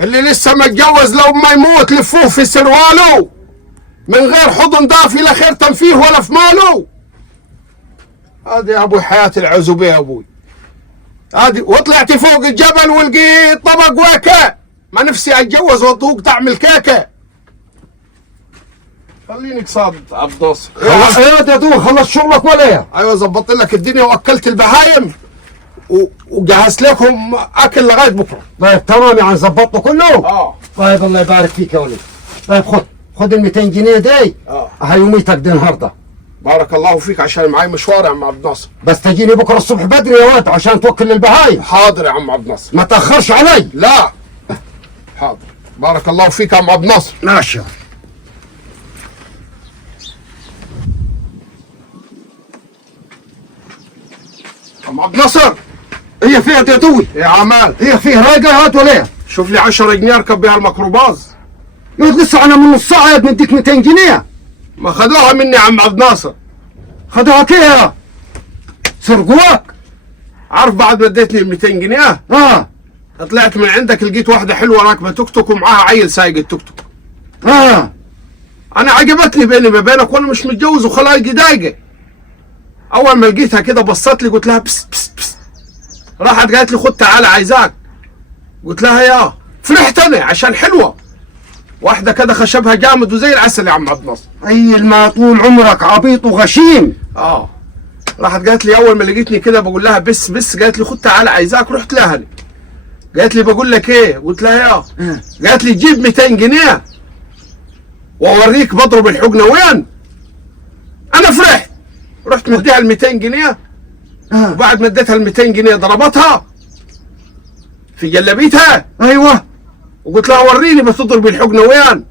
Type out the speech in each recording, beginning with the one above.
اللي لسه ما اتجوز لو ما يموت لفوه في سرواله من غير حضن دافي لا خير تنفيه ولا في ماله. هذه يا ابوي حياة العزوبية يا ابوي. هذه وطلعت فوق الجبل ولقيت طبق وكا، ما نفسي اتجوز واذوق طعم الكيكة. خليني قصاد عبد الناصر. ايوه دادو، خلص شغلك ولا ايه؟ ايوه ظبطت لك الدنيا واكلت البهايم وجهزت لكم اكل لغايه بكره. طيب تمام يعني ظبطته كله؟ طيب الله يبارك فيك يا ولد. طيب خد ال 200 جنيه دي. هاي يوميتك دي النهارده. بارك الله فيك عشان معي مشوار يا عم عبد الناصر. بس تجيني بكره الصبح بدري يا ولد عشان توكل البهايم. حاضر يا عم عبد الناصر. ما تاخرش علي. لا حاضر. بارك الله فيك يا عم عبد الناصر. ماشي. عم عبد الناصر، هي فيها يا دوي؟ يا عمال هي فيه رايقه هات ولا ايه؟ شوف لي 10 جنيه اركب بها الميكروباص. يقعد لسه انا من نص ساعه بديك 200 جنيه. ما خدوها مني يا عم عبد الناصر. خدوها كيف؟ سرقوك؟ عارف بعد ما اديتني ال 200 جنيه طلعت من عندك لقيت واحده حلوه راكبه توك توك ومعاها عيل سايق التوك توك. انا عجبتني بيني وبينك وانا مش متجوز وخلايقي ضايقه. اول ما لقيتها كده بصت لي قلت لها بس بس بس. راحت قالت لي خد تعالى عايزاك. قلت لها يا فرحت انا عشان حلوه. واحده كده خشبها جامد وزي العسل يا عم عبد الناصر. اي ما طول عمرك عبيط وغشيم. راحت قالت لي اول ما لقيتني كده بقول لها بس بس قالت لي خد تعالى عايزاك. رحت لها أنا. قالت لي بقول لك ايه؟ قلت لها يا قالت لي جيب 200 جنيه واوريك بضرب الحقنه وين. انا فرحت رحت مديها ال 200 جنيه وبعد ما اديتها ال 200 جنيه ضربتها في جلبيتها. ايوه. وقلت لها وريني بتضرب الحقنه وين.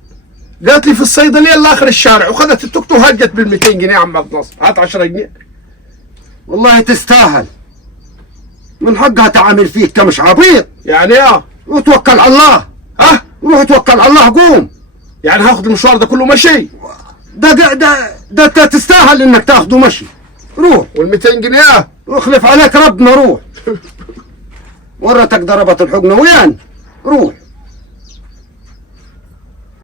قالت لي في الصيدليه اللي اخر الشارع وخذت التوك توك وهجت بال 200 جنيه يا عم عبد الناصر. هات 10 جنيه. والله تستاهل. من حقها تعامل فيك كمش عبيط. يعني ايه؟ وتوكل على الله. روح توكل على الله قوم. يعني هاخد المشوار ده كله مشي؟ ده تستاهل انك تاخده مشي. روح. وال 200 جنيه؟ اخلف عليك ربنا. روح. ورتك ضربت الحقنه وين؟ روح.